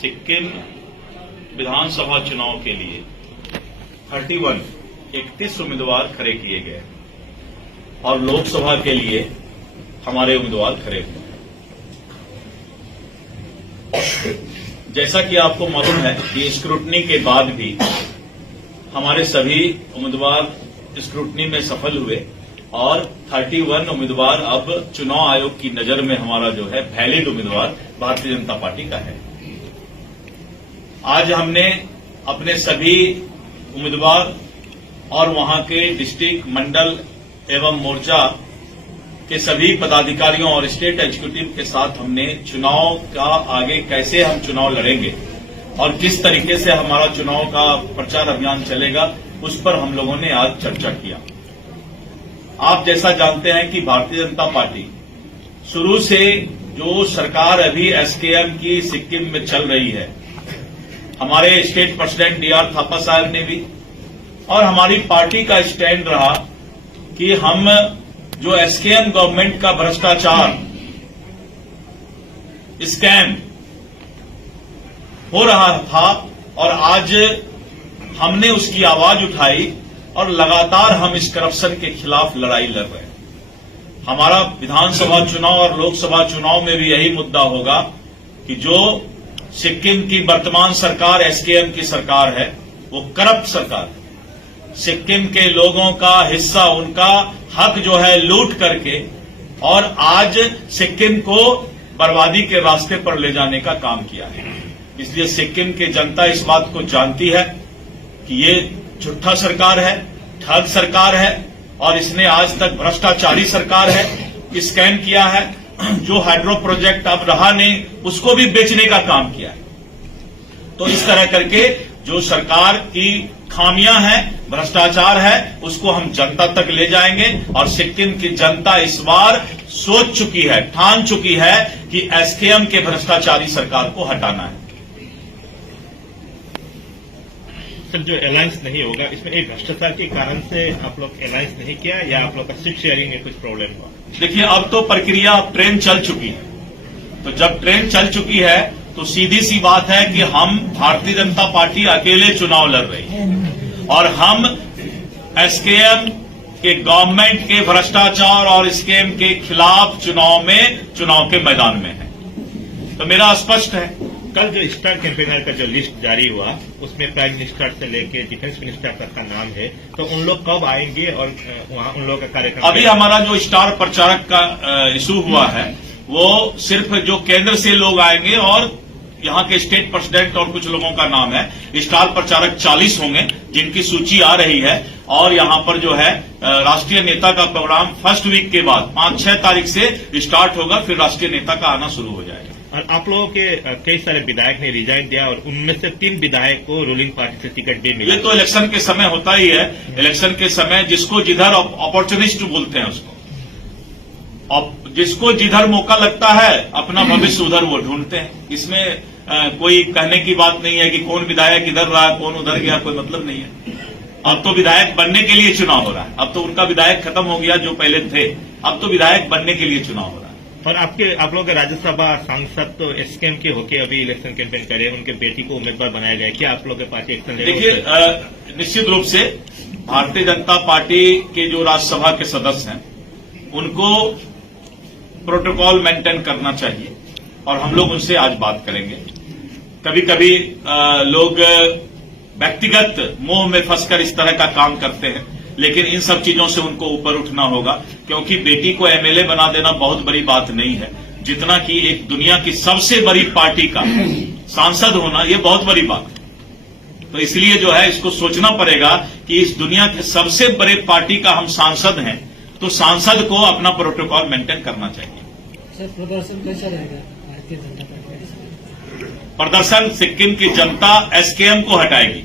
सिक्किम विधानसभा चुनाव के लिए 31 उम्मीदवार खड़े किए गए और लोकसभा के लिए हमारे उम्मीदवार खड़े हुए। जैसा कि आपको मालूम है कि स्क्रूटनी के बाद भी हमारे सभी उम्मीदवार स्क्रूटनी में सफल हुए और 31 उम्मीदवार अब चुनाव आयोग की नजर में हमारा जो है वैलिड उम्मीदवार भारतीय जनता पार्टी का है। आज हमने अपने सभी उम्मीदवार और वहां के डिस्ट्रिक्ट, मंडल एवं मोर्चा के सभी पदाधिकारियों और स्टेट एग्जीक्यूटिव के साथ हमने चुनाव का आगे कैसे हम चुनाव लड़ेंगे और किस तरीके से हमारा चुनाव का प्रचार अभियान चलेगा उस पर हम लोगों ने आज चर्चा किया। आप जैसा जानते हैं कि भारतीय जनता पार्टी शुरू से जो सरकार अभी एसकेएम की सिक्किम में चल रही है, हमारे स्टेट प्रेसिडेंट डीआर थापा साहब ने भी और हमारी पार्टी का स्टैंड रहा कि हम जो एसकेएम गवर्नमेंट का भ्रष्टाचार स्कैम हो रहा था और आज हमने उसकी आवाज उठाई और लगातार हम इस करप्शन के खिलाफ लड़ाई लड़ रहे हैं। हमारा विधानसभा चुनाव और लोकसभा चुनाव में भी यही मुद्दा होगा कि जो सिक्किम की वर्तमान सरकार एसकेएम की सरकार है वो करप्ट सरकार है। सिक्किम के लोगों का हिस्सा, उनका हक जो है लूट करके और आज सिक्किम को बर्बादी के रास्ते पर ले जाने का काम किया है। इसलिए सिक्किम की जनता इस बात को जानती है कि ये झूठा सरकार है, ठग सरकार है और इसने आज तक भ्रष्टाचारी सरकार है, स्कैम किया है। जो हाइड्रो प्रोजेक्ट अब रहा नहीं उसको भी बेचने का काम किया है। तो इस तरह करके जो सरकार की खामियां हैं, भ्रष्टाचार है, उसको हम जनता तक ले जाएंगे और सिक्किम की जनता इस बार सोच चुकी है, ठान चुकी है कि एसकेएम के भ्रष्टाचारी सरकार को हटाना है। सर, जो अलायंस नहीं होगा इसमें एक भ्रष्टाचार के कारण से आप लोग अलायंस नहीं किया या आप लोग का सीट शेयरिंग में कुछ प्रॉब्लम हुआ? देखिए, अब तो प्रक्रिया, अब ट्रेन चल चुकी है। तो जब ट्रेन चल चुकी है तो सीधी सी बात है कि हम भारतीय जनता पार्टी अकेले चुनाव लड़ रही है और हम एसकेएम के गवर्नमेंट के भ्रष्टाचार और स्कैम के खिलाफ चुनाव के मैदान में है। तो मेरा स्पष्ट है। कल जो स्टार कैंपेनर का जो लिस्ट जारी हुआ उसमें प्राइम मिनिस्टर से लेके डिफेंस मिनिस्टर तक का नाम है, तो उन लोग कब आएंगे और वहां उन लोगों का कार्यक्रम? अभी हमारा जो स्टार प्रचारक का इशू हुआ है वो सिर्फ जो केंद्र से लोग आएंगे और यहाँ के स्टेट प्रेसिडेंट और कुछ लोगों का नाम है। स्टार प्रचारक 40 होंगे जिनकी सूची आ रही है और यहाँ पर जो है राष्ट्रीय नेता का प्रोग्राम फर्स्ट वीक के बाद 5-6 तारीख से स्टार्ट होगा, फिर राष्ट्रीय नेता का आना शुरू हो जाएगा। और आप लोगों के कई सारे विधायक ने रिजाइन दिया और उनमें से 3 विधायक को रूलिंग पार्टी से टिकट भी मिला। ये तो इलेक्शन के समय होता ही है। इलेक्शन के समय जिसको जिधर अपॉर्चुनिस्ट बोलते हैं उसको, और जिसको जिधर मौका लगता है अपना भविष्य उधर वो ढूंढते हैं। इसमें कोई कहने की बात नहीं है कि कौन विधायक इधर रहा, कौन उधर गया, कोई मतलब नहीं है। अब तो विधायक बनने के लिए चुनाव हो रहा है। अब तो उनका विधायक खत्म हो गया जो पहले थे, अब तो विधायक बनने के लिए चुनाव हो रहा है। और आप लोग राज्यसभा सांसद तो एसकेएम के होके अभी इलेक्शन कैंपेन करे, उनके बेटी को उम्मीदवार बनाया गया, क्या आप लोग के पार्टी एक्शन लेगा? देखिए, निश्चित रूप से भारतीय जनता पार्टी के जो राज्यसभा के सदस्य हैं उनको प्रोटोकॉल मेंटेन करना चाहिए और हम लोग उनसे आज बात करेंगे। कभी कभी लोग व्यक्तिगत मोह में फंसकर इस तरह का काम करते हैं, लेकिन इन सब चीजों से उनको ऊपर उठना होगा, क्योंकि बेटी को एमएलए बना देना बहुत बड़ी बात नहीं है, जितना कि एक दुनिया की सबसे बड़ी पार्टी का सांसद होना ये बहुत बड़ी बात है। तो इसलिए जो है इसको सोचना पड़ेगा कि इस दुनिया के सबसे बड़े पार्टी का हम सांसद हैं, तो सांसद को अपना प्रोटोकॉल मेंटेन करना चाहिए। सर, प्रदर्शन कैसा रहेगा भारतीय जनता पार्टी? प्रदर्शन सिक्किम की जनता एसकेएम को हटाएगी,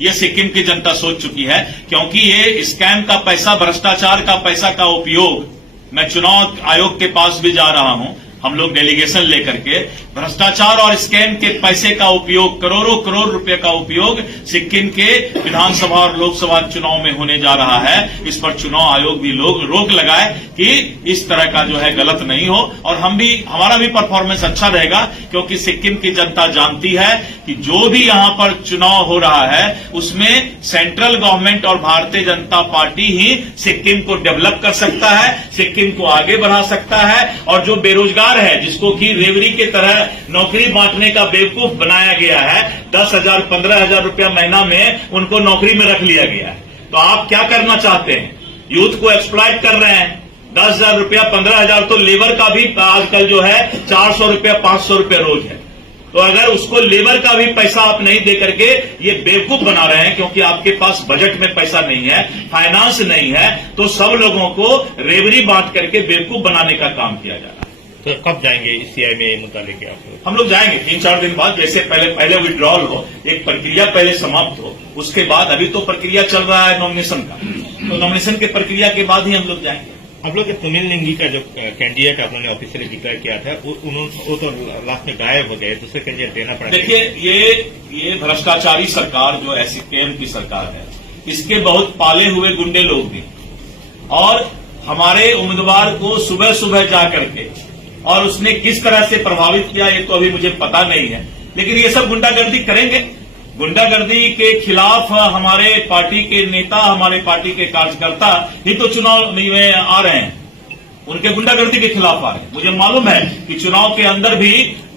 ये सिक्किम की जनता सोच चुकी है, क्योंकि ये स्कैम का पैसा, भ्रष्टाचार का पैसा का उपयोग, मैं चुनाव आयोग के पास भी जा रहा हूं, हम लोग डेलीगेशन लेकर के, भ्रष्टाचार और स्कैम के पैसे का उपयोग, करोड़ों करोड़ रुपए का उपयोग सिक्किम के विधानसभा और लोकसभा चुनाव में होने जा रहा है। इस पर चुनाव आयोग भी रोक लगाए कि इस तरह का जो है गलत नहीं हो, और हमारा भी परफॉर्मेंस अच्छा रहेगा, क्योंकि सिक्किम की जनता जानती है कि जो भी यहां पर चुनाव हो रहा है उसमें सेंट्रल गवर्नमेंट और भारतीय जनता पार्टी ही सिक्किम को डेवलप कर सकता है, सिक्किम को आगे बढ़ा सकता है। और जो बेरोजगार है, जिसको कि रेवड़ी की तरह नौकरी बांटने का बेवकूफ बनाया गया है, 10,000 15,000 रुपया महीना में उनको नौकरी में रख लिया गया है। तो आप क्या करना चाहते हैं? यूथ को एक्सप्लॉइट कर रहे हैं। 10,000 रुपया 15,000 तो लेबर का भी आजकल जो है 400 रुपया 500 रुपया रोज है। तो अगर उसको लेबर का भी पैसा आप नहीं दे करके ये बेवकूफ बना रहे हैं, क्योंकि आपके पास बजट में पैसा नहीं है, फाइनेंस नहीं है, तो सब लोगों को रेवड़ी बांट करके बेवकूफ बनाने का काम किया जा रहा है। तो कब जाएंगे सीआई में ये मुद्दा लेके आप लोग? हम लोग जाएंगे 3-4 दिन बाद, जैसे पहले विड्रॉल हो, एक प्रक्रिया पहले समाप्त हो, उसके बाद अभी तो प्रक्रिया चल रहा है नॉमिनेशन का, तो नॉमिनेशन की प्रक्रिया के बाद ही हम लोग जाएंगे। आप लोग तुमिल लिंगी का जो कैंडिडेट आप लोगों ने ऑफिशियली डिक्लेयर किया था वो तो लास्ट में गायब हो गए, दूसरे कैंडिडेट देना पड़ा। देखिए, ये भ्रष्टाचारी सरकार जो एसकेएम की सरकार है, इसके बहुत पाले हुए गुंडे लोग भी, और हमारे उम्मीदवार को सुबह सुबह जा करके, और उसने किस तरह से प्रभावित किया ये तो अभी मुझे पता नहीं है, लेकिन ये सब गुंडागर्दी करेंगे। गुंडागर्दी के खिलाफ हमारे पार्टी के नेता, हमारे पार्टी के कार्यकर्ता ही तो चुनाव में आ रहे हैं, उनके गुंडागर्दी के खिलाफ आ रहे हैं। मुझे मालूम है कि चुनाव के अंदर भी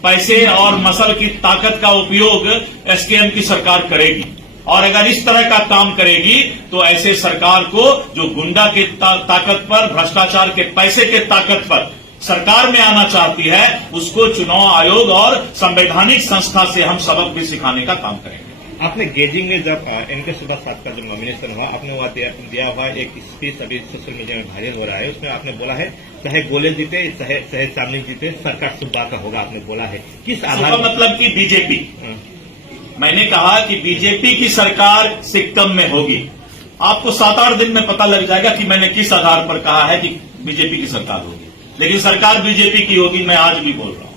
पैसे और मसल की ताकत का उपयोग एसकेएम की सरकार करेगी, और अगर इस तरह का काम करेगी तो ऐसे सरकार को जो गुंडा के ताकत पर, भ्रष्टाचार के पैसे के ताकत पर सरकार में आना चाहती है, उसको चुनाव आयोग और संवैधानिक संस्था से हम सबक भी सिखाने का काम करेंगे। आपने गेजिंग में जब एनके सुधा साहब का जो नॉमिनेशन हुआ, आपने वहां दिया हुआ एक स्पीच अभी सोशल मीडिया में वायरल हो रहा है, उसमें आपने बोला है चाहे गोले जीते चाहे चांदनी जीते, सरकार सुधा का होगा, आपने बोला है। किस आधार? मतलब कि बीजेपी, मैंने कहा कि बीजेपी की सरकार सिक्किम में होगी। आपको 7-8 दिन में पता लग जाएगा कि मैंने किस आधार पर कहा है कि बीजेपी की सरकार होगी, लेकिन सरकार बीजेपी की होगी, मैं आज भी बोल रहा हूं।